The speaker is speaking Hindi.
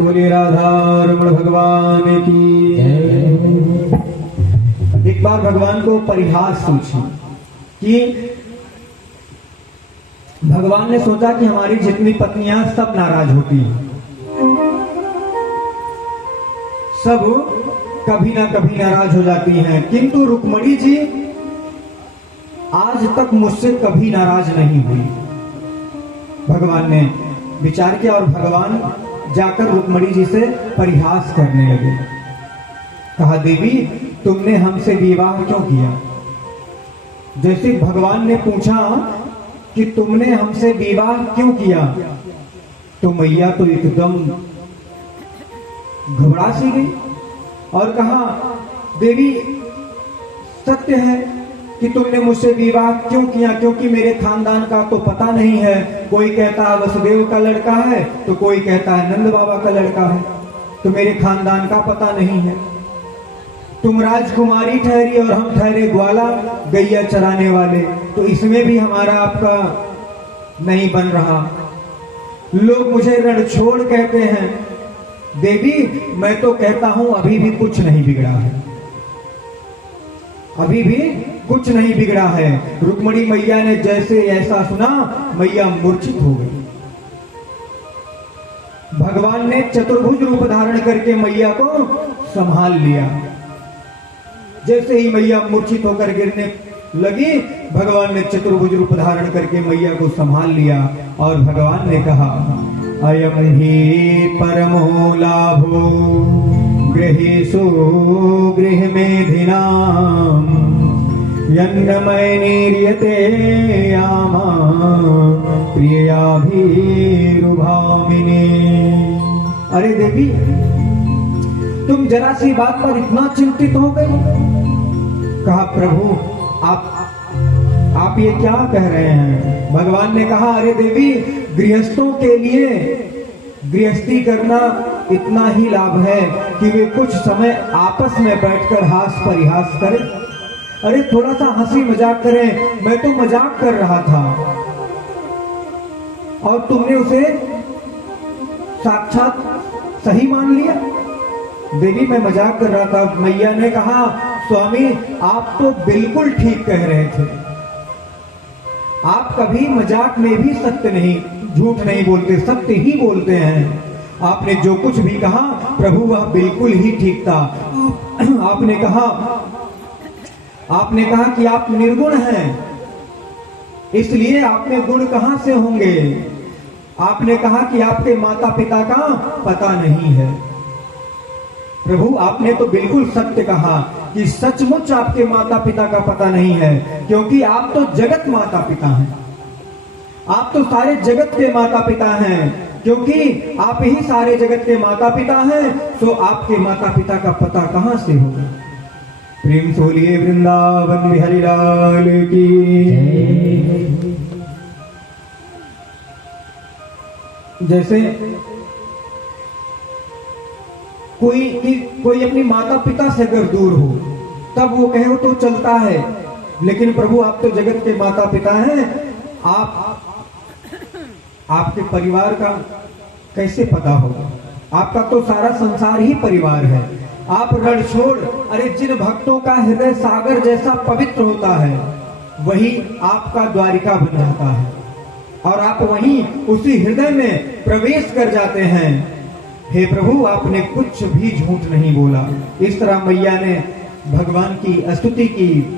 बोले राधा रमण भगवान की। एक बार भगवान को परिहास पूछी कि भगवान ने सोचा कि हमारी जितनी पत्नियां सब नाराज होती हैं, सब कभी ना कभी नाराज हो जाती हैं, किंतु रुक्मणी जी आज तक मुझसे कभी नाराज नहीं हुई। भगवान ने विचार किया और भगवान जाकर रुक्मणी जी से परिहास करने लगे। कहा, देवी तुमने हमसे विवाह क्यों किया? जैसे भगवान ने पूछा कि तुमने हमसे विवाह क्यों किया, तो मैया तो एकदम घबरा सी गई और कहा, देवी सत्य है कि तुमने मुझसे विवाह क्यों किया, क्योंकि मेरे खानदान का तो पता नहीं है। कोई कहता है वसुदेव का लड़का है, तो कोई कहता है नंद बाबा का लड़का है, तो मेरे खानदान का पता नहीं है। तुम राजकुमारी ठहरी और हम ठहरे ग्वाला गैया चराने वाले, तो इसमें भी हमारा आपका नहीं बन रहा। लोग मुझे रणछोड़ कहते हैं। देवी मैं तो कहता हूं अभी भी कुछ नहीं बिगड़ा है, अभी भी कुछ नहीं बिगड़ा है। रुक्मणी मैया ने जैसे ऐसा सुना, मैया मूर्छित हो गई। भगवान ने चतुर्भुज रूप धारण करके मैया को संभाल लिया। जैसे ही मैया मूर्छित होकर गिरने लगी, भगवान ने चतुर्भुज रूप धारण करके मैया को संभाल लिया और भगवान ने कहा, अयम ही परमो लाभो गृहेषु गृह मेधिनाम यन्नमय निर्यते यामा प्रियाभिरुभामिनी। अरे देवी तुम जरा सी बात पर इतना चिंतित हो गई। कहा, प्रभु आप ये क्या कह रहे हैं? भगवान ने कहा, अरे देवी गृहस्थों के लिए गृहस्थी करना इतना ही लाभ है कि वे कुछ समय आपस में बैठकर हास परिहास करें। अरे थोड़ा सा हंसी मजाक करें। मैं तो मजाक कर रहा था और तुमने उसे साक्षात सही मान लिया। देवी मैं मजाक कर रहा था। मैया ने कहा, स्वामी आप तो बिल्कुल ठीक कह रहे थे। आप कभी मजाक में भी सत्य नहीं, झूठ नहीं बोलते, सत्य ही बोलते हैं। आपने जो कुछ भी कहा प्रभु वह बिल्कुल ही ठीक था। आपने कहा कि आप निर्गुण हैं, इसलिए आप में गुण कहां से होंगे। आपने कहा कि आपके माता पिता का पता नहीं है। प्रभु आपने तो बिल्कुल सत्य कहा कि सचमुच आपके माता पिता का पता नहीं है, क्योंकि आप तो जगत माता पिता हैं। आप तो सारे जगत के माता पिता हैं, क्योंकि आप ही सारे जगत के माता पिता हैं, तो आपके माता पिता का पता कहां से होगा। प्रेम से बोलिए वृंदावन बिहारी लाल की। जैसे कोई अपनी माता पिता से अगर दूर हो तब वो कहे तो चलता है, लेकिन प्रभु आप तो जगत के माता पिता हैं। आपके परिवार का कैसे पता होगा? आपका तो सारा संसार ही परिवार है। आप रणछोड़, अरे जिन भक्तों का हृदय सागर जैसा पवित्र होता है वही आपका द्वारिका बन जाता है और आप वहीं उसी हृदय में प्रवेश कर जाते हैं। हे प्रभु आपने कुछ भी झूठ नहीं बोला। इस तरह मैया ने भगवान की स्तुति की।